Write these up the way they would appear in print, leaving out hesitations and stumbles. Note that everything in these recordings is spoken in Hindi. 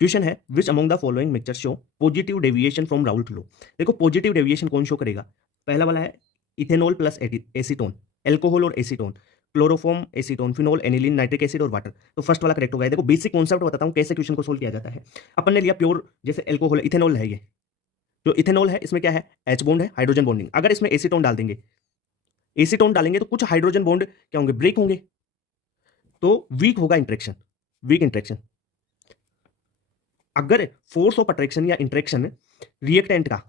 क्वेश्चन है which among the following mixture show positive deviation from Raoult law. देखो पॉजिटिव डेविएशन कौन शो करेगा। पहला वाला है इथेनॉल प्लस एसीटोन, एल्कोहल और acetone, chloroform acetone, phenol, aniline, nitric acid और वाटर। तो फर्स्ट वाला करेक्ट होगा। देखो बेसिक कॉन्सेप्ट बताता हूँ कैसे क्वेश्चन को सोल्व किया जाता है। अपन ने लिया प्योर, जैसे एल्कोहल इथेनॉल है, ये जो इथेनॉल है इसमें क्या है, एच बॉन्ड है, हाइड्रोजन बॉन्डिंग। अगर इसमें एसीटोन डाल देंगे, एसीटोन डालेंगे तो कुछ हाइड्रोजन बॉन्ड क्या होंगे, ब्रेक होंगे, तो वीक होगा इंट्रेक्शन, वीक इंट्रेक्शन। अगर फोर्स ऑफ अट्रैक्शन या इंट्रैक्शन रिएक्टेंट का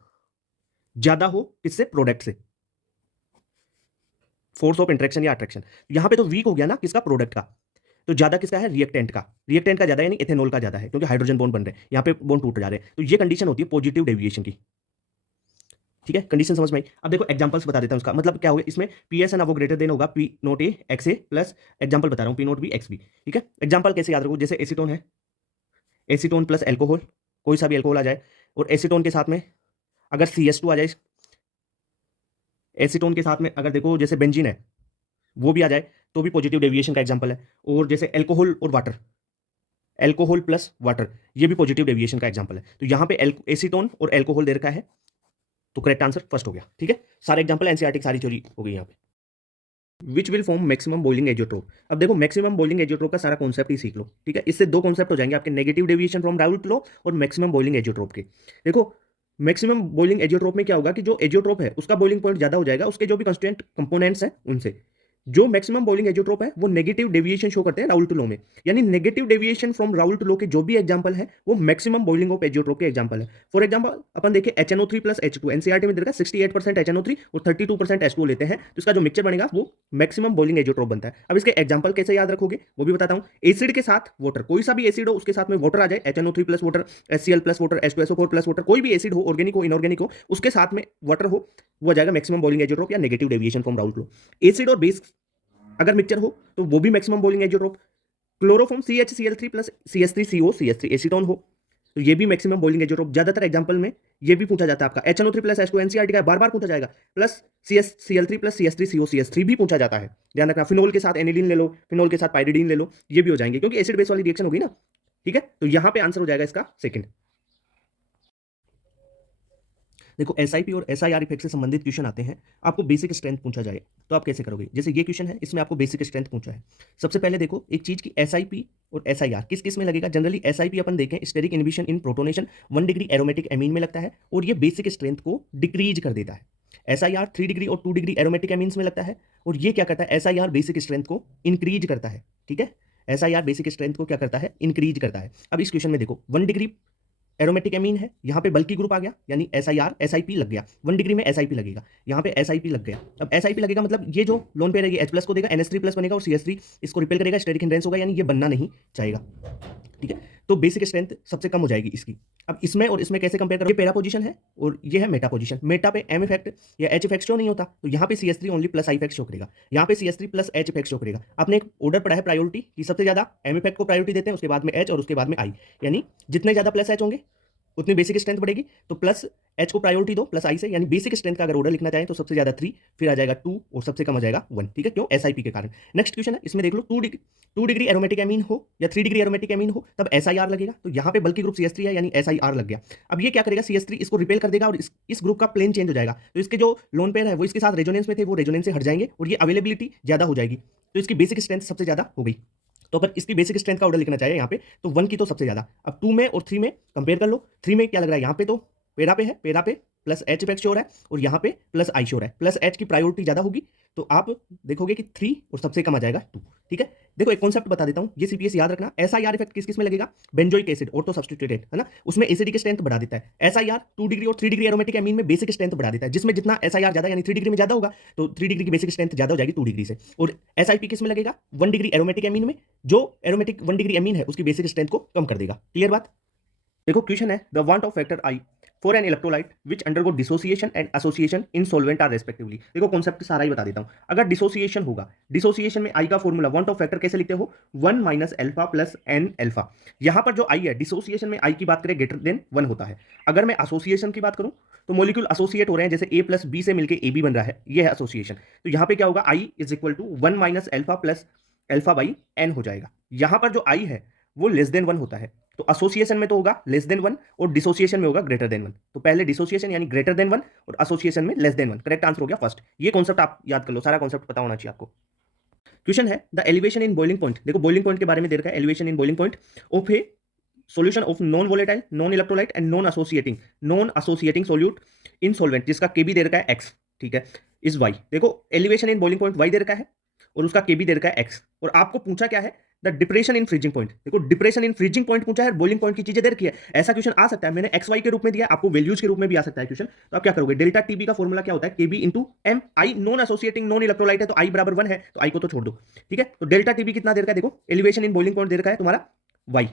ज्यादा हो, किससे, प्रोडक्ट से, फोर्स ऑफ इंट्रैक्शन या अट्रैक्शन, यहां पे तो वीक हो गया ना, किसका, प्रोडक्ट का। तो ज्यादा किसका है, रिएक्टेंट का। रिएक्टेंट का ज्यादा यानी इथेनॉल का ज्यादा है, क्योंकि हाइड्रोजन बॉन्ड बन रहे हैं, यहां पे बॉन्ड टूट जा रहे हैं। तो ये कंडीशन होती है पॉजिटिव डेविएशन की। ठीक है, कंडीशन समझ में आई। अब देखो एग्जांपल्स बता देता हूं उसका मतलब क्या होगा। इसमें पी एस एन वो ग्रेटर देन होगा P naught A X A plus, example बता रहा हूं, P naught B X B. ठीक है, एग्जांपल कैसे याद रखो, जैसे एसीटोन है, एसीटोन प्लस एल्कोहल, कोई सा भी एल्कोहल आ जाए, और एसीटोन के साथ में अगर सी एस टू आ जाए, एसीटोन के साथ में अगर देखो जैसे बेंजीन है वो भी आ जाए, तो भी पॉजिटिव डेविएशन का एग्जांपल है। और जैसे एल्कोहल और वाटर, एल्कोहल प्लस वाटर, ये भी पॉजिटिव डेविएशन का एग्जांपल है। तो यहां पे एसीटोन और एल्कोहल दे रखा है, तो करेक्ट आंसर फर्स्ट हो गया। ठीक है, सारे एग्जांपल एनसीईआरटी सारी चोरी हो गई यहाँ पे। Which will form maximum boiling azeotrope. अब देखो मैक्सिमम बॉइलिंग एजियोट्रोप का सारा कॉन्सेप्ट ही सीख लो। ठीक है, इससे दो कॉन्सेप्ट हो जाएंगे आपके, negative deviation from Raoult law और मैक्सिमम बॉइलिंग एजियोट्रोप के। देखो मैक्सिमम बॉइलिंग एजियोट्रोप में क्या होगा कि जो एजियोट्रोप है उसका बॉइलिंग पॉइंट ज्यादा हो जाएगा, उसके जो भी कंस्टिट्यूएंट कंपोनेंट्स हैं उनसे। जो मैक्सिमम बॉइलिंग एजियोट्रोप है वो नेगेटिव डेविएशन शो करते हैं राउल्ट लॉ में, यानी negative deviation from Raoult law के जो भी एग्जांपल है वो मैक्सिमम बॉइलिंग ऑफ एजियोट्रोप के एग्जांपल है। फॉर एग्जांपल अपन देखें HNO3 प्लस H2, एनसीईआरटी में देखा 68% HNO3 और 32% H2 लेते हैं, तो इसका जो मिक्सचर बनेगा वो मैक्सिमम बॉइलिंग एजियोट्रोप बनता है। अब इसके एग्जांपल कैसे याद रखोगे वो भी बताता हूं। एसिड के साथ वाटर, कोई सा भी एसिड हो उसके साथ में वाटर आ जाए, HNO3 plus water, HCl plus water, H2SO4 plus water, कोई भी एसिड हो, ऑर्गेनिक हो, इनऑर्गेनिक हो, उसके साथ में वाटर हो, वो आ जाएगा मैक्सिमम बॉइलिंग एजियोट्रोप या negative deviation from Raoult law. Acid और बेस अगर मिक्सचर हो तो वो भी maximum boiling azeotrope. Chloroform CHCl3 plus CH3CO acetone हो, तो ये भी मैक्सिमम बॉइलिंग एजियोट्रोप। ज्यादातर एग्जांपल में ये भी पूछा जाता है आपका। HNO3 प्लस H2 एनसीईआरटी का बार बार पूछा जाएगा, प्लस CHCl3 प्लस CH3CO भी पूछा जाता है, ध्यान रखना। फिनोल के साथ एनिलीन ले लो, फिनोल के साथ पाइरिडीन ले लो, ये भी हो जाएंगे क्योंकि एसिड बेस वाली रिएक्शन होगी ना। ठीक है, तो यहां पे आंसर हो जाएगा इसका सेकंड। देखो एसआईपी और एसआईआर इफेक्ट से संबंधित क्वेश्चन आते हैं, आपको बेसिक स्ट्रेंथ पूछा जाए तो आप कैसे करोगे। जैसे ये क्वेश्चन है, इसमें आपको बेसिक स्ट्रेंथ पूछा है। सबसे पहले देखो एक चीज की एसआईपी और एसआईआर किस किस में लगेगा। जनरली एसआईपी अपन देखें स्टेरिक इनहिबिशन इन प्रोटोनेशन 1 डिग्री एरोमेटिक एमीन में लगता है और ये बेसिक स्ट्रेंथ को डिक्रीज कर देता है। एसआईआर 3 डिग्री और 2 डिग्री एरोमेटिक एमीन्स में लगता है और ये क्या करता है, एसआईआर बेसिक स्ट्रेंथ को इंक्रीज करता है। ठीक है, एसआईआर बेसिक स्ट्रेंथ को क्या करता है, इंक्रीज करता है। अब इस क्वेश्चन में देखो 1 डिग्री एरोमेटिक एमीन है, यहां पे बल्कि ग्रुप आ गया, यानी एसआईआर एसआईपी लग गया। 1 डिग्री में एसआईपी लगेगा, यहां पे एसआईपी लग गया। अब एसआईपी लगेगा मतलब ये जो लोन पेयर है ये H+ को देगा, NH3+ बनेगा और CH3 इसको रिपेल करेगा, स्टेरिक हिंड्रेंस होगा, यानी ये बनना नहीं चाहेगा। ठीक है, तो बेसिक स्ट्रेंथ सबसे कम हो जाएगी इसकी। अब इसमें और इसमें कैसे कंपेयर करो, ये पैरा पोजीशन है और ये है मेटा पोजीशन। मेटा पे M इफेक्ट या H इफेक्ट शो नहीं होता, तो यहाँ पे CH3 only plus I effect show करेगा, यहाँ पे CH3 plus H effect show करेगा। आपने एक ऑर्डर पढ़ा है प्रायोरिटी की, सबसे ज्यादा M इफेक्ट को प्रायोरिटी देते हैं, उसके बाद में H और उसके बाद में I, यानी जितने ज्यादा प्लस H होंगे उतनी बेसिक स्ट्रेंथ बढ़ेगी। तो प्लस H को प्रायोरिटी दो प्लस I से, यानी बेसिक स्ट्रेंथ का अगर ऑर्डर लिखना चाहें तो सबसे ज्यादा 3, फिर आ जाएगा 2 और सबसे कम आ जाएगा 1। ठीक है, क्यों, SIP के कारण। नेक्स्ट क्वेश्चन है, इसमें देख लो 2 डिग्री एरोमेटिक एमीन हो या 3 डिग्री एरोमेटिक एमीन हो तब SIR लगेगा, तो यहाँ पे बल्कि ग्रुप CH3 है यानी SIR लग गया। अब ये क्या करेगा, CH3 इसको रिपेल कर देगा और इस ग्रुप का प्लेन चेंज हो जाएगा, तो इसके जो लोन पेयर है वो इसके साथ रेजोनेंस में थे, वो रेजोनेंस से हट जाएंगे और ये अवेलेबिलिटी ज्यादा हो जाएगी, तो इसकी बेसिक स्ट्रेंथ सबसे ज्यादा हो गई। तो अगर इसकी बेसिक स्ट्रेंथ का ऑर्डर लिखना चाहिए यहाँ पे तो 1 की तो सबसे ज्यादा। अब 2 में और 3 में कंपेयर कर लो। 3 में क्या लग रहा है, यहाँ पे तो पेरा पे है, पेरा पे प्लस H इफेक्ट शोर है और यहाँ पे प्लस I शोर है, प्लस H की प्रायोरिटी ज्यादा होगी, तो आप देखोगे कि 3 और सबसे कम आ जाएगा 2। ठीक है, देखो एक कॉन्सेप्ट बता देता हूँ, ये CPS याद रखना। SIR इफेक्ट किस किस में लगेगा, बेंजोइक एसिड ऑर्थो सब्स्टिट्यूटेड है ना, उसमें एसिडिक स्ट्रेंथ बढ़ा देता है। SIR 2 डिग्री और 3 डिग्री एरोमेटिक एमीन में बेसिक स्ट्रेंथ बढ़ा देता है, जिसमें जितना SIR ज्यादा यानी 3 डिग्री में ज्यादा होगा तो 3 डिग्री की बेसिक स्ट्रेंथ ज्यादा हो जाएगी 2 डिग्री से। और SIP किस में लगेगा, 1 डिग्री एरोमेटिक एमीन में, जो एरोमेटिक 1 डिग्री एमीन है उसकी बेसिक स्ट्रेंथ को कम कर देगा। क्लियर बात। देखो क्वेश्चन है, the van't Hoff factor I for an electrolyte which undergo dissociation and association in solvent are respectively. देखो कॉन्सेप्ट सारा ही बता देता हूं। अगर डिसोसिएशन होगा, डिसोसिएशन में I का फॉर्मूला वांट ऑफ फैक्टर कैसे लिखते हो, 1 minus alpha plus n alpha. यहां पर जो I है डिसोसिएशन में I की बात करें ग्रेटर देन 1 होता है। अगर मैं एसोसिएशन की बात करूं तो मॉलिक्यूल एसोसिएट हो रहे हैं, जैसे A प्लस B से मिलकर AB बन रहा है, ये है एसोसिएशन। तो यहां पे क्या होगा, I is equal to 1 minus alpha plus alpha by n हो जाएगा। यहां पर जो I है वो लेस देन 1 होता है, तो एसोसिएशन में तो होगा लेस देन 1 और डिसोसिएशन में होगा ग्रेटर देन 1। तो पहले डिसोसिएशन यानी ग्रेटर देन 1 और एसोसिएशन में लेस देन 1। करेक्ट आंसर हो गया फर्स्ट। ये कॉन्सेप्ट आप याद कर लो, सारा कॉन्सेप्ट पता होना चाहिए आपको। क्वेश्चन है the elevation in boiling point. देखो बॉइलिंग पॉइंट के बारे में दे रखा है, elevation in boiling point of A solution of non volatile, non electrolyte and non associating solute in solvent, जिसका केबी दे रखा है x, ठीक है, इज y। देखो elevation in boiling point y दे रखा है और उसका केबी दे रखा है x, और आपको पूछा क्या है, the depression in freezing point. देखो डिप्रेशन इन फ्रीजिंग पॉइंट पूछा है, बॉइलिंग पॉइंट की चीजें दे रखी है। ऐसा क्वेश्चन आ सकता है, मैंने एक्स वाई के रूप में दिया, आपको वैल्यूज के रूप में भी आ सकता है क्वेश्चन। तो आप क्या करोगे, डेल्टा टीबी का फॉर्मूला क्या होता है, केबी इंटू एम। आई नॉन एसोसिएटिंग नॉन इलेक्ट्रोलाइट है तो आई बराबर 1 है, तो आई को तो छोड़ दो, ठीक है। तो डेल्टा टीबी कितना दे रखा है, देखो एलिवेशन इन बॉइलिंग पॉइंट दे रखा है तुम्हारा y,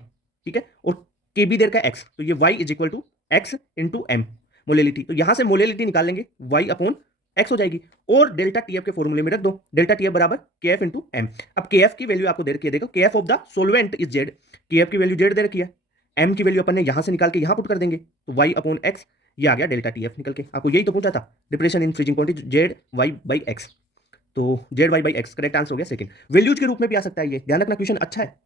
ठीक है, और केबी दे रखा है x, तो ये y is equal to x into m molality. तो यहां से मोलेलिटी निकाल लेंगे, y अपॉन x हो जाएगी, और डेल्टा टीएफ के फॉर्मूले में रख दो, डेल्टा टीएफ बराबर केएफ इंटू एम। अब केएफ की वैल्यू आपको दे रखी है, देखो KF of the solvent is Z, KF की वैल्यू जेड दे रखी है, एम की वैल्यू अपन ने यहां से निकाल के यहां पुट कर देंगे, तो y अपॉन x, ये आ गया डेल्टा टीएफ निकल के। आपको यही तो पूछा था, depression in freezing point Z Y by X, तो Z Y by X correct answer हो गया सेकंड। वैल्यूज के रूप में भी आ सकता है, ये ध्यान रखना, क्वेश्चन अच्छा है।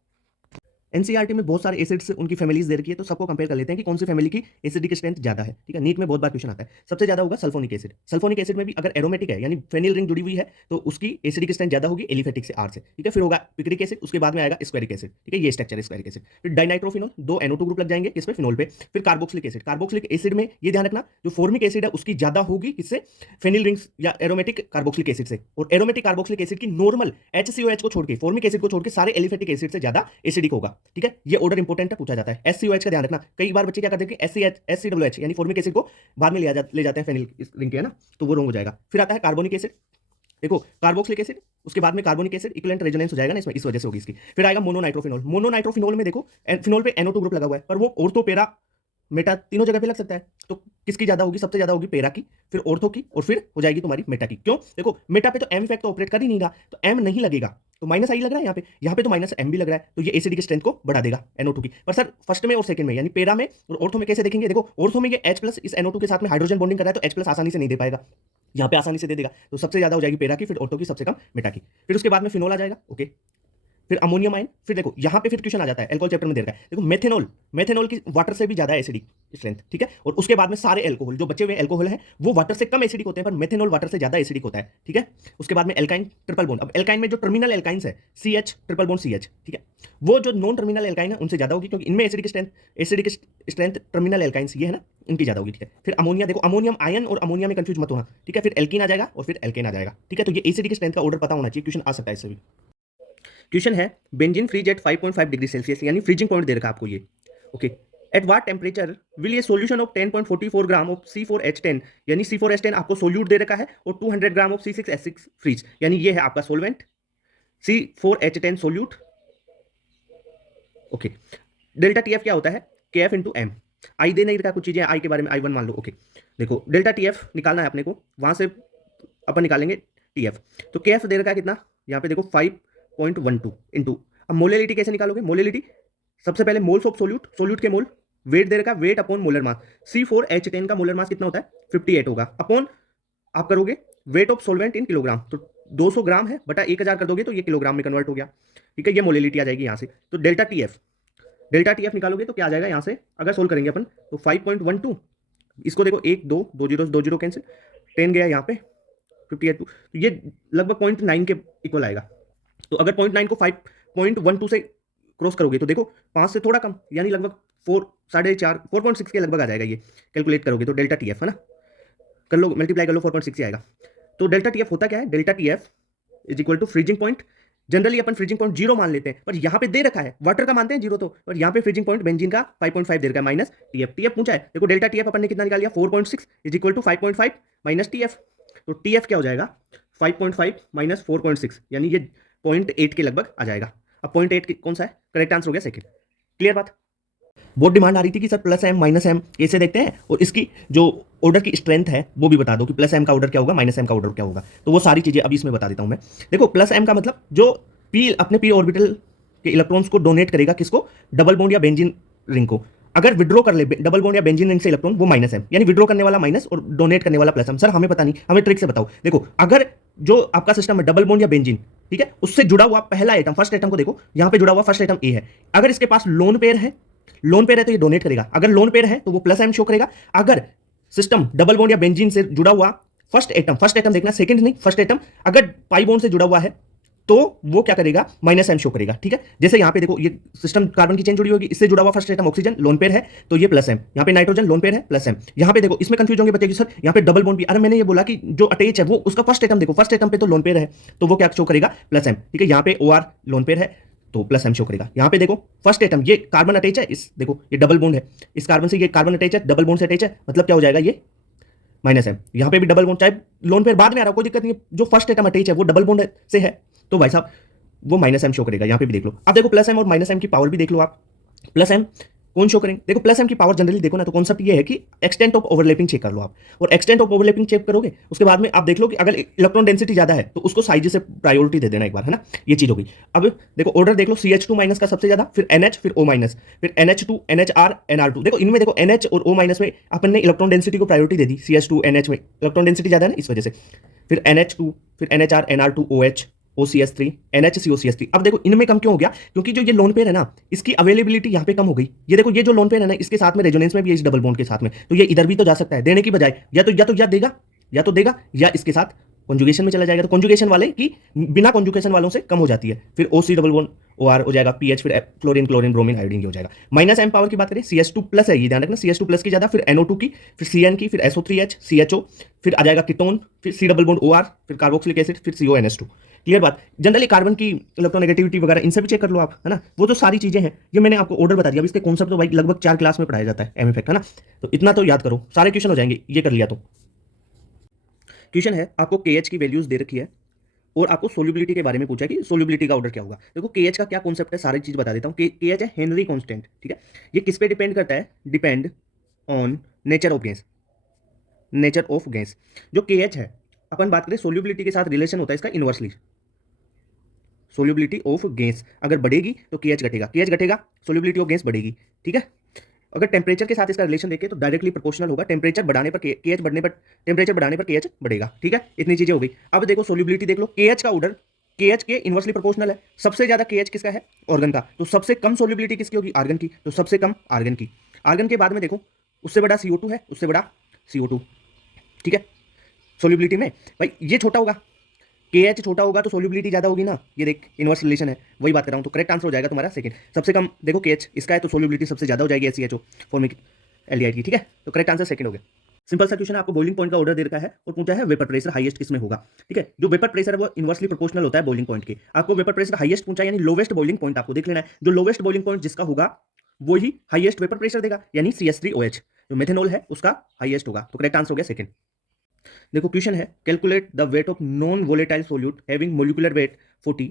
एनसीईआरटी में बहुत सारे एसिड्स उनकी फैमिलीज दे रखी है, तो सबको कंपेयर कर लेते हैं कि कौन सी फैमिली की एसिडिक स्ट्रेंथ ज्यादा है, ठीक है। नीट में बहुत बार क्वेश्चन आता है, सबसे ज्यादा होगा सल्फोनिक एसिड। सल्फोनिक एसिड में भी अगर एरोमेटिक है यानी फेनिल रिंग जुड़ी हुई है तो उसकी एसिडिक स्ट्रेंथ ज्यादा होगी एलिफेटिक से, आर से, ठीक है। फिर होगा पिक्रिक एसिड, उसके बाद में आएगा स्क्वेरिक एसिड, ठीक है, ये स्ट्रक्चर है स्क्वेरिक एसिड। फिर डाइनाइट्रोफिनॉल, 2 NO2 ग्रुप लग जाएंगे किस पे, फिनोल पे। फिर कार्बोक्सिलिक एसिड, कार्बोक्सिलिक एसिड में ये ध्यान रखना जो फॉर्मिक एसिड है उसकी ज्यादा होगी किससे, फेनिल रिंग्स या एरोमेटिक कार्बोक्सिलिक एसिड से। और एरोमेटिक कार्बोक्सिलिक एसिड की नॉर्मल HCOH को छोड़ के, फॉर्मिक एसिड को छोड़ के सारे एलिफेटिक एसिड से ज्यादा एसिडिक होगा, ठीक है। ये ऑर्डर इंपॉर्टेंट है, पूछा जाता है। SCOH का ध्यान रखना, कई बार बच्चे क्या करते हैं कि SCOH यानी फॉर्मिक एसिड को बाद में ले जाते हैं फेनिल रिंग के, है ना, तो वो रॉन्ग हो जाएगा। फिर आता है कार्बोनिक एसिड, देखो कार्बोक्सिलिक एसिड, उसके बाद में कार्बोनिक एसिड, इक्विवेलेंट रेजोनेंस हो जाएगा ना इसमें, इस वजह से होगी इसकी। फिर आएगा मोनोनाइट्रोफिनॉल, मोनोनाइट्रोफिनॉल में देखो फिनॉल पे NO2 ग्रुप लगा हुआ है, पर वो ऑर्थो पेरा मेटा तीनों जगह पे लग सकता है, तो किसकी ज्यादा होगी, सबसे ज्यादा होगी पेरा की, फिर ऑर्थो की, और फिर हो जाएगी तुम्हारी मेटा की। क्यों, देखो मेटा पे तो एम इफेक्ट तो ऑपरेट कर ही नहीं रहा, तो एम नहीं लगेगा, तो माइनस आई लग रहा है यहाँ पे तो माइनस एम भी लग रहा है, तो ये एसिडिक स्ट्रेंथ को बढ़ा देगा NO2 की। पर सर फर्स्ट में और सेकंड में यानी पेरा में और ऑर्थो में कैसे देखेंगे, देखो ऑर्थो में ये H+ इस NO2 के साथ में हाइड्रोजन बॉन्डिंग कर रहा है, तो H+ आसानी से नहीं दे पाएगा, यहाँ पे आसानी से दे देगा, तो सबसे ज्यादा हो जाएगी पेरा की, फिर ऑर्थो की, सबसे कम मेटा की। फिर उसके बाद में फिनोल आ जाएगा, ओके, फिर अमोनियम आयन। फिर देखो यहाँ पे फिर क्वेश्चन आ जाता है, एल्कोहल चैप्टर में दे रखा है, देखो मेथेनॉल की वाटर से भी ज्यादा एसिडिक स्ट्रेंथ, ठीक है। और उसके बाद में सारे एल्कोहल, जो बचे हुए एल्कोहल हैं वो वाटर से कम एसिडिक होते हैं, पर मेथेनॉल वाटर से ज्यादा एसिडिक होता है, ठीक है। उसके बाद में एल्काइन ट्रिपल बॉन्ड, अब एल्काइन में जो टर्मिनल एल्काइंस है CH ट्रिपल बॉन्ड CH, ठीक है, वो जो नॉन टर्मिनल एल्काइन है उनसे ज्यादा होगी, क्योंकि इनमें एसिडिक स्ट्रेंथ टर्मिनल एल्काइंस ये है ना, इनकी ज्यादा होगी, ठीक है। फिर अमोनिया, देखो अमोनियम आयन और अमोनिया में कंफ्यूज मत होना, ठीक है। फिर एल्कीन आ जाएगा और फिर एल्केन आ जाएगा, ठीक है। तो ये एसिडिक स्ट्रेंथ का ऑर्डर पता होना चाहिए, क्वेश्चन आ सकता है इससे भी। क्वेश्चन है benzene freeze at 5.5 degree Celsius, यानी फ्रीजिंग पॉइंट दे रखा है आपको ये, okay. At what temperature will ये solution of 10.44 gram of C4H10, यानी C4H10 आपको सोल्यूट दे रखा है, और 200 ग्राम ऑफ C6H6 फ्रीज, यानी ये है आपका solvent C4H10 solute, okay. Delta TF क्या होता है, KF इंटू एम। आई दे नहीं रखा कुछ चीजें, आई के बारे में I1 मान लो, ओके। देखो डेल्टा TF निकालना है अपने को, वहां से अपन निकालेंगे TF, तो KF दे रखा है कितना, यहाँ पे देखो 5.12 इंटू, अब मोलेलिटी कैसे निकालोगे, मोलेलिटी सबसे पहले मोल्स ऑफ सोल्यूट, सोल्यूट के मोल, वेट दे रखा है, weight upon molar mass, C4H10 का मोलर मास कितना होता है 58 होगा, अपॉन आप करोगे weight of solvent in kilogram, तो 200 ग्राम है बटा 1000 कर दोगे तो ये किलोग्राम में कन्वर्ट हो गया, ठीक है। ये मोलेलिटी आ जाएगी यहाँ से। तो डेल्टा TF निकालोगे तो क्या आ जाएगा यहाँ से, अगर सोल्व करेंगे अपन तो 5.12, इसको देखो 1 2 2 0 कैंसिल, 10 गया यहाँ पे 58, तो ये लगभग 0.9 के इक्वल आएगा। तो अगर 0.9 को 5.12 से क्रॉस करोगे तो देखो 5 से थोड़ा कम, यानी लगभग 4.6 के लगभग आ जाएगा, ये कैलकुलेट करोगे तो डेल्टा TF है ना, कर लो मल्टीप्लाई कर लो, 4.6 ही आएगा। तो डेल्टा TF होता क्या है, delta TF is equal to freezing point, generally अपन फ्रीजिंग पॉइंट 0 मान लेते हैं, पर यहाँ पे दे रखा है वाटर का मानते हैं 0, तो पर यहाँ पे फ्रीजिंग पॉइंट बेंजीन का 5.5 दे रखा है, माइनस TF पूछा है। देखो डेल्टा TF अपन ने कितना निकाल लिया, 4.6 is equal to 5.5 minus TF, तो TF क्या हो जाएगा 5.5 माइनस 4.6, यानी ये 0.8 के लगभग आ जाएगा। अब 0.8 कौन सा है, करेक्ट आंसर हो गया सेकंड। क्लियर बात। बहुत डिमांड आ रही थी कि sir plus m minus m कैसे देखते हैं, और इसकी जो ऑर्डर की स्ट्रेंथ है वो भी बता दो कि प्लस एम का ऑर्डर क्या होगा, माइनस एम का ऑर्डर क्या होगा, तो वो सारी चीजें अभी इसमें बता देता हूं मैं। देखो प्लस एम का मतलब जो अपने पी ऑर्बिटल के इलेक्ट्रॉन्स को डोनेट करेगा, किसको, डबल बॉन्ड या बेंजीन रिंग को, अगर विड्रॉ कर ले डबल बॉन्ड या बेंजीन रिंग से इलेक्ट्रॉन, वो माइनस एम, यानी विड्रॉ करने वाला माइनस और डोनेट करने वाला प्लस एम। सर हमें पता नहीं, हमें ट्रिक से बताओ। देखो अगर जो आपका सिस्टम है डबल बॉन्ड या बेंजीन, ठीक है, उससे जुड़ा हुआ पहला एटम, फर्स्ट एटम को देखो, यहां पे जुड़ा हुआ फर्स्ट एटम ए है, अगर इसके पास लोन पेयर है, लोन पेयर है तो ये डोनेट करेगा, अगर लोन पेयर है तो वो प्लस एम शो करेगा। अगर सिस्टम डबल बॉन्ड या बेंजीन से जुड़ा हुआ फर्स्ट एटम देखना, सेकंड नहीं, फर्स्ट एटम अगर पाई बॉन्ड से जुड़ा हुआ है तो वो क्या करेगा, माइनस एम शो करेगा। ठीक है, जैसे यहां पे देखो ये सिस्टम कार्बन की चेन जुड़ी होगी, इससे जुड़ा हुआ first atom oxygen lone pair है तो ये प्लस एम, यहां पे नाइट्रोजन लोन पेयर है प्लस एम। यहां पे देखो इसमें कंफ्यूज होंगे बच्चे कि सर यहां पे डबल बॉन्ड भी, अरे मैंने ये बोला कि जो अटैच है वो उसका फर्स्ट एटम देखो, फर्स्ट एटम पे तो लोन पेयर है तो वो क्या शो करेगा, प्लस एम। ठीक है, यहां पे OR लोन पेयर है तो प्लस एम शो करेगा। यहां पे देखो फर्स्ट एटम ये कार्बन अटैच है, इस देखो ये डबल बॉन्ड है, इस कार्बन से ये कार्बन अटैच है, डबल बॉन्ड से अटैच है, मतलब क्या हो जाएगा ये माइनस एम। यहां पे भी डबल बॉन्ड, चाहे लोन पेयर बाद में आ रहा कोई दिक्कत नहीं है, जो फर्स्ट एटम अटैच है वो डबल बॉन्ड से है तो भाई साहब वो माइनस एम शो करेगा। यहां पे भी देख लो, अब देखो प्लस एम और माइनस एम की पावर भी देख लो आप। प्लस एम कौन शो करेंगे, देखो प्लस एम की पावर जनरली देखो ना तो कॉन्सेप्ट ये है कि एक्सटेंट ऑफ ओवरलैपिंग चेक कर लो आप, और एक्सटेंट ऑफ ओवरलैपिंग चेक करोगे उसके बाद में आप देख लो कि अगर इलेक्ट्रॉन डेंसिटी ज्यादा है तो उसको साइज से प्रायोरिटी दे देना एक बार, है ना, ये चीज होगी। अब देखो ऑर्डर देख लो, CH2 माइनस का सबसे ज्यादा, फिर NH, फिर O माइनस, फिर NH2, NHR, NR2। देखो इनमें देखो NH और O माइनस में अपन ने इलेक्ट्रॉन डेंसिटी को प्रायोरिटी दे दी, CH2 NH में इलेक्ट्रॉन डेंसिटी ज्यादा है ना इस वजह से, फिर NH2, फिर NHR, NR2, OH, OCS3, NHCOCS3। अब देखो इनमें कम क्यों हो गया, क्योंकि जो ये लोन पेयर है ना इसकी अवेलेबिलिटी यहाँ पे कम हो गई। ये देखो ये जो लोन पेयर है ना इसके साथ में रेजोनेंस में भी है इस डबल बॉन्ड के साथ में, तो ये इधर भी तो जा सकता है देने की बजाय, या देगा या इसके साथ कॉन्जुगेशन में चला जाएगा, तो कॉन्जुगेशन वाले की बिना कॉन्जुगेशन वालों से कम हो जाती है, फिर OC डबल बॉन्ड OR हो जाएगा, PH, फिर क्लोरीन क्लोरीन ब्रोमीन आयोडीन ये हो जाएगा। माइनस एम पावर की बात करें, CH2 प्लस है, ये ध्यान रखना CH2 प्लस की ज्यादा, फिर NO2 की, फिर CN की, फिर SO3H, CHO, फिर आ जाएगा कीटोन, फिर C डबल बॉन्ड OR, फिर कार्बोक्सिलिक एसिड, फिर CONS2। क्लियर बात। जनरली कार्बन की इलेक्ट्रोनेगेटिविटी वगैरह इनसे भी चेक कर लो आप, है ना, वो तो सारी चीजें हैं, ये मैंने आपको ऑर्डर बता दिया। अब इसके कॉन्सेप्ट तो भाई लगभग 4 क्लास में पढ़ाया जाता है एम इफेक्ट, है ना, तो इतना तो याद करो, सारे क्वेश्चन हो जाएंगे ये कर लिया तो। क्वेश्चन है आपको KH की वैल्यूज दे रखी है और आपको सोल्यूबिलिटी के बारे में पूछा है कि सोल्यूबिलिटी का ऑर्डर क्या होगा। देखो KH का क्या कॉन्सेप्ट है, सारी चीज बता देता हूँ। KH है हेनरी कांस्टेंट, ठीक है, ये किस पे डिपेंड करता है, depend on nature of gas, nature of gas. जो KH है अपन बात करें सोल्यूबिलिटी के साथ रिलेशन होता है इसका इनवर्सली, सोल्यूबिलिटी ऑफ गैस अगर बढ़ेगी तो KH घटेगा, KH घटेगा सोल्यूबिलिटी ऑफ गैस बढ़ेगी। ठीक है, अगर टेम्परेचर के साथ इसका रिलेशन देखें तो डायरेक्टली प्रोपोर्शनल होगा, टेम्परेचर बढ़ाने पर KH बढ़ने पर, टेम्परेचर बढ़ाने पर KH बढ़ेगा। ठीक है, इतनी चीजें हो गई। अब देखो सोल्यूबिलिटी देख लो, KH का ऑर्डर KH के इनवर्सली प्रोपोर्शनल है, सबसे ज्यादा KH किसका है, ऑर्गन का, तो सबसे कम सोल्यूबिलिटी किसकी होगी, आर्गन की, तो सबसे कम आर्गन की। आर्गन के बाद में देखो उससे बड़ा CO2 है, उससे बड़ा CO2। ठीक है, सोल्यूबिलिटी में भाई ये छोटा होगा, KH छोटा होगा तो सोल्यूबिलिटी ज्यादा होगी ना, ये देख इनवर्स रिलेशन है, वही बात कर रहा हूँ। तो करेक्ट आंसर हो जाएगा तुम्हारा सेकंड, सबसे कम देखो KH इसका है तो सोल्यूबिलिटी सबसे ज्यादा हो जाएगी SCHO फॉर्मिक एल्डिहाइड की। ठीक है, तो करेक्ट आंसर सेकंड हो गया। सिंपल सा क्वेश्चन है, आपको बॉइलिंग पॉइंट का ऑर्डर दे रखा है और पूछा है वेपर प्रेशर हाईएस्ट किसमें होगा। ठीक है, जो वेपर प्रेशर है वो इनवर्सली प्रोपोर्शनल होता है बॉइलिंग पॉइंट के। आपको वेपर प्रेशर हाईएस्ट पूछा यानी लोवेस्ट बॉइलिंग पॉइंट आपको देख लेना है, जो लोवेस्ट बॉइलिंग पॉइंट जिसका होगा वो ही हाईएस्ट वेपर प्रेशर देगा, यानी CH3OH जो मेथेनॉल है उसका हाईएस्ट होगा। तो करेक्ट आंसर हो गया सेकंड। देखो क्वेश्चन है, calculate the weight of non volatile solute having molecular weight 40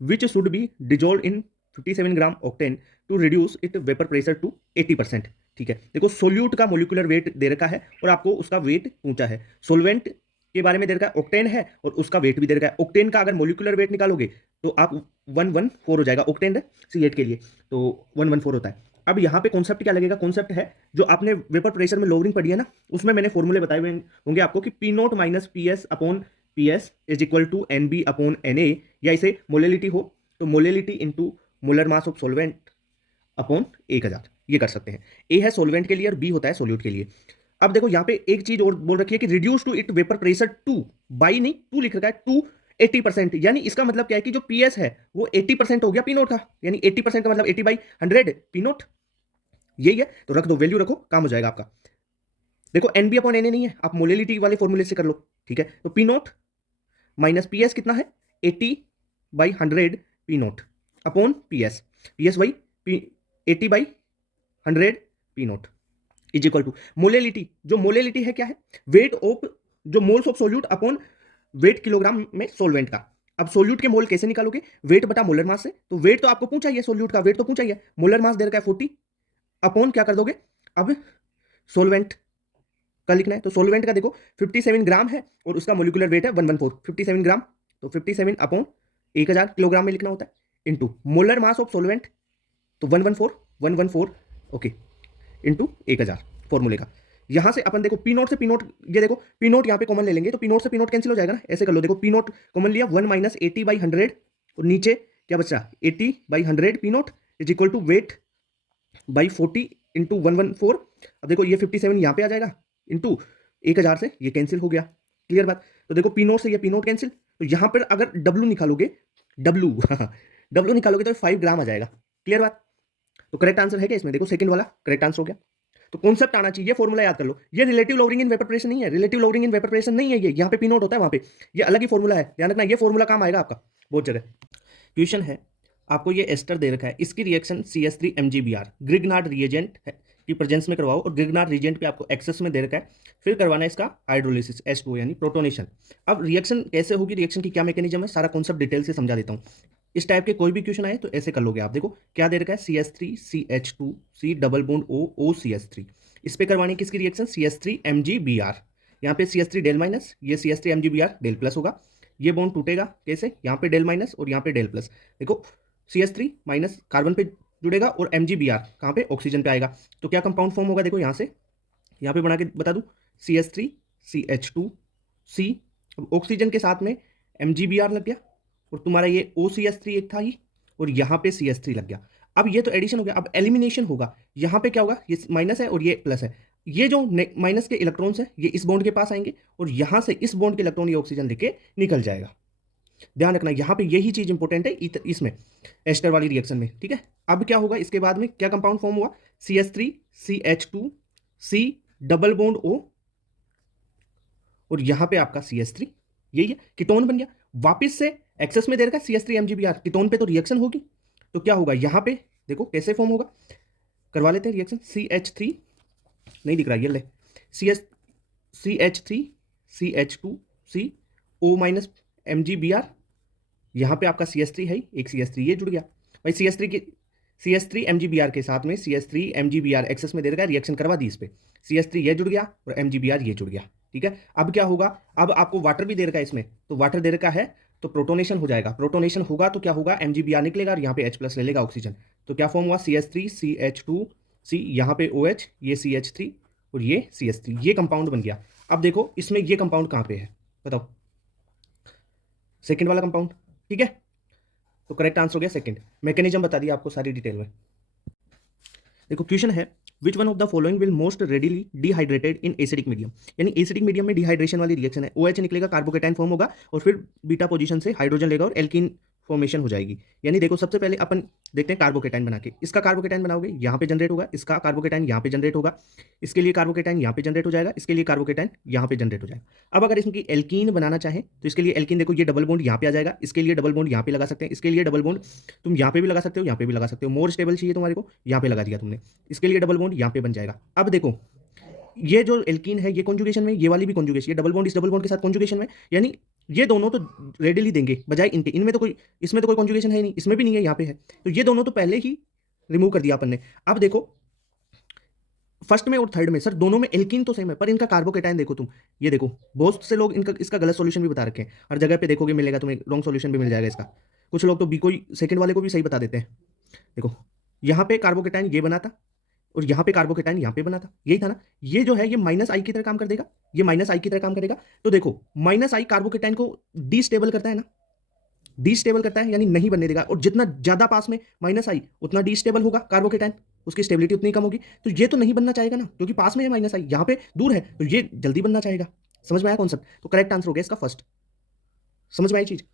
which should be dissolve in 57 gram octane to reduce it vapour pressure to 80%। ठीक है, देखो सोल्यूट का मोलिकुलर वेट दे रखा है और आपको उसका वेट पूछा है, सोलवेंट के बारे में दे रखा है, ऑक्टेन है और उसका वेट भी दे रखा है। ऑक्टेन का अगर मोलिकुलर वेट निकालोगे तो आप 114 हो जाएगा, ऑक्टेन है C8 के लिए तो 114 होता है। अब यहाँ पे कॉन्सेप्ट क्या लगेगा, कॉन्सेप्ट है जो आपने वेपर प्रेशर में लोअरिंग पढ़ी है ना, उसमें मैंने फॉर्मूले बताए हुए होंगे आपको कि P0 minus PS upon PS is equal to NB upon NA, या इसे मोलेलिटी हो तो molality into molar mass of solvent upon 1000, ये कर सकते हैं। ए है सोलवेंट के लिए और बी होता है सोल्यूट के लिए। अब देखो यहाँ पे एक चीज और बोल रखी है कि reduce to it vapour pressure to, by नहीं टू लिख रखा है, टू 80%, यानी इसका मतलब क्या है कि जो PS है वो 80% हो गया P0 का, यानी 80% का मतलब 80/100 P0, यही है। तो रख दो, वैल्यू रखो, काम हो जाएगा आपका। देखो NB अपॉन NA नहीं है, आप मोलेलिटी वाले फॉर्मूले से कर लो। ठीक है, तो P0 माइनस PS कितना है 80/100 P0 upon PS by 80/100 P0 is equal to molality, जो मोलेलिटी है क्या है, वेट ऑफ जो moles of solute upon weight kilogram में सोलवेंट का। अब सोल्यूट के मोल कैसे निकालोगे, वेट बटा मोलर मास से, तो वेट तो आपको पूछा ही है, सोल्यूट का वेट तो पूछा ही है, मोलर मास दे रखा है 40 अपॉन क्या कर दोगे, अब सोलवेंट का लिखना है तो सोलवेंट का देखो 57 ग्राम है और उसका मोलिकुलर वेट है 114, 57 ग्राम तो 57 अपॉन 1000 किलोग्राम में लिखना होता है, into molar mass of solvent तो 114 ओके इंटू 1000 फॉर्मूले का। यहां से अपन देखो P0 से P0, ये देखो P0 यहाँ पे कॉमन ले लेंगे तो P0 से P0 कैंसिल हो जाएगा ना, ऐसे कर लो। देखो P0 कॉमन लिया 1 माइनस 80/100 और नीचे क्या बच रहा 80/100 P0 is equal to weight by 40 into 114। अब देखो ये 57 यहाँ पे आ जाएगा, इंटू 1000 से ये कैंसिल हो गया। क्लियर बात। तो देखो पी नोट से ये पी नोट कैंसिल, तो यहाँ पर अगर डब्लू निकालोगे, डब्लू डब्लू निकालोगे तो 5 ग्राम आ जाएगा। क्लियर बात। तो करेक्ट आंसर है क्या इसमें, देखो सेकंड वाला करेक्ट आंसर हो गया। तो कॉन्सेप्ट आना चाहिए, फॉर्मूला याद कर लो। ये relative lowering in vapour pressure नहीं है, relative lowering in vapour pressure नहीं है, ये यहाँ पे पी नोट होता है, वहां पे ये अलग ही फॉर्मूला है, ध्यान रखना। ये फॉर्मूला काम आएगा आपका बहुत जगह। क्वेश्चन है, आपको ये एस्टर दे रखा है, इसकी reaction CH3 MgBr Grignard reagent है की प्रेजेंस में करवाओ, और ग्रिग्नार्ड रिएजेंट पे आपको एक्सेस में दे रखा है, फिर करवाना है इसका हाइड्रोलिसिस H2 यानी प्रोटोनेशन। अब रिएक्शन कैसे होगी, रिएक्शन की क्या मैकेनिज्म है, सारा कॉन्सेप्ट डिटेल से समझा देता हूँ। इस टाइप के कोई भी क्वेश्चन आए तो ऐसे कर लोगे आप। देखो क्या दे रखा है, CH3 CH2 C double bond O OCH3, इस पे करवानी किसकी रिएक्शन, CH3 MgBr। यहाँ पे CH3 डेल माइनस, ये CH3 MgBr डेल प्लस होगा, ये बॉन्ड टूटेगा कैसे, यहाँ पे डेल माइनस और यहाँ पे डेल प्लस। देखो CH3 माइनस कार्बन पे जुड़ेगा और MgBr कहाँ पे, ऑक्सीजन पे आएगा। तो क्या कंपाउंड फॉर्म होगा, देखो यहाँ से, यहाँ पे बना के बता दूँ, CH3 CH2 C, अब ऑक्सीजन के साथ में MgBr लग गया, और तुम्हारा ये OCH3 एक था ही, और यहाँ पे CH3 लग गया। अब ये तो एडिशन हो गया, अब एलिमिनेशन होगा। यहाँ पे क्या होगा, ये माइनस है और ये प्लस है, ये जो माइनस के इलेक्ट्रॉन्स है ये इस बॉन्ड के पास आएंगे, और यहाँ से इस बॉन्ड के इलेक्ट्रॉन ये ऑक्सीजन लेके निकल जाएगा। ध्यान रखना यहाँ पे यही चीज इंपॉर्टेंट है इसमें, एस्टर वाली रिएक्शन में। ठीक है, अब क्या होगा, इसके बाद में क्या कंपाउंड फॉर्म हुआ, CH3 CH2 C double bond O, और यहां पे आपका CH3, यही है, कीटोन बन गया। वापस से एक्सेस में दे रखा है CH3 MgBr, कीटोन पे तो रिएक्शन होगी, तो क्या होगा यहाँ पे, देखो कैसे फॉर्म होगा, करवा लेते हैं रिएक्शन। CH3 नहीं दिख रहा, ये ले, CH3 CH2 C O minus MgBr, यहाँ पे आपका CH3 है, एक CH3 ये जुड़ गया भाई, CH3 MgBr के साथ में CH3 MgBr एक्सेस में दे रखा है, रिएक्शन करवा दी इस पे, CH3 ये जुड़ गया और MgBr ये जुड़ गया। ठीक है, अब क्या होगा, अब आपको वाटर भी दे रखा है इसमें, तो वाटर दे रखा है तो प्रोटोनेशन हो जाएगा, प्रोटोनेशन होगा तो क्या होगा, MgBr निकलेगा और यहाँ पे H प्लस ले लेगा ऑक्सीजन। तो क्या फॉर्म हुआ, CH3 CH2 C, यहाँ पे OH, ये CH3 और ये CH3, ये कंपाउंड बन गया। अब देखो इसमें ये कंपाउंड कहाँ पे है, बताओ, सेकेंड वाला कंपाउंड। ठीक है, तो करेक्ट आंसर हो गया सेकंड। मैकेनिज्म बता दिया आपको सारी डिटेल में। देखो क्वेश्चन है, which one of the following will most readily dehydrated in acidic medium, यानी एसिडिक मीडियम में डिहाइड्रेशन वाली रिएक्शन है, OH निकलेगा, कार्बोकेटाइन फॉर्म होगा, और फिर बीटा पोजीशन से हाइड्रोजन लेगा और एल्कीन फॉर्मेशन हो जाएगी। यानी देखो सबसे पहले अपन देखते हैं कार्बोकेटाइन बना के, इसका कार्बोकेटाइन बनाओगे यहाँ पे जनरेट होगा, इसका कार्बोकेटाइन यहाँ पे जनरेट होगा, इसके लिए कार्बोकेटाइन यहाँ पे जनरेट हो जाएगा, इसके लिए कार्बोकेटाइन यहाँ पे जनरेट हो जाएगा। अब अगर इसकी एल्कीन बनाना चाहे तो इसके लिए एल्कीन, देखो ये डबल बॉन्ड यहाँ पे आ जाएगा, इसके लिए डबल बॉन्ड यहाँ पे लगा सकते हैं, इसके लिए डबल बॉन्ड तुम यहाँ पे भी लगा सकते हो, यहाँ पे भी लगा सकते हो, मोर स्टेबल चाहिए तुम्हारे को, यहाँ पे लगा दिया तुमने, इसके लिए डबल बॉन्ड यहाँ पे बन जाएगा। अब देखो ये जो एल्कीन है ये कॉन्जुगेशन में, ये वाली भी कॉन्जुगेशन, ये डबल बॉन्ड इस डबल बॉन्ड के साथ कॉन्जुगेशन में, यानी ये दोनों तो रेडिली देंगे बजाय इनके, इनमें तो कोई, इसमें तो कोई कॉन्जुगेशन है नहीं, इसमें भी नहीं है, यहाँ पे है, तो ये दोनों तो पहले ही रिमूव कर दिया अपन ने। अब देखो फर्स्ट में और थर्ड में सर दोनों में एल्कीन तो सेम है, पर इनका कार्बोकेटाइन देखो तुम, ये देखो बहुत से लोग इनका इसका गलत सॉल्यूशन भी बता रखे हैं, हर जगह पे देखोगे मिलेगा तुम्हें, रॉन्ग सॉल्यूशन भी मिल जाएगा इसका। कुछ लोग तो बी कोई सेकंड वाले को भी सही बता देते हैं। देखो यहाँ पे कार्बोकेटाइन ये बना था, और यहाँ पे कार्बोकेटाइन यहाँ पे बना था, यही था ना, ये जो है ये माइनस आई की तरह काम कर देगा, ये माइनस आई की तरह काम करेगा। तो देखो माइनस आई कार्बोकेटाइन को डिस्टेबल करता है ना, डिस्टेबल करता है यानी नहीं बनने देगा, और जितना ज्यादा पास में माइनस आई उतना डिस्टेबल होगा कार्बोकेटाइन, उसकी स्टेबिलिटी उतनी कम होगी। तो ये तो नहीं बनना चाहेगा ना, क्योंकि पास में है माइनस आई, यहाँ पे दूर है, तो ये जल्दी बनना चाहेगा। समझ में आया कॉन्सेप्ट, तो करेक्ट आंसर हो गया इसका फर्स्ट। समझ में आई चीज।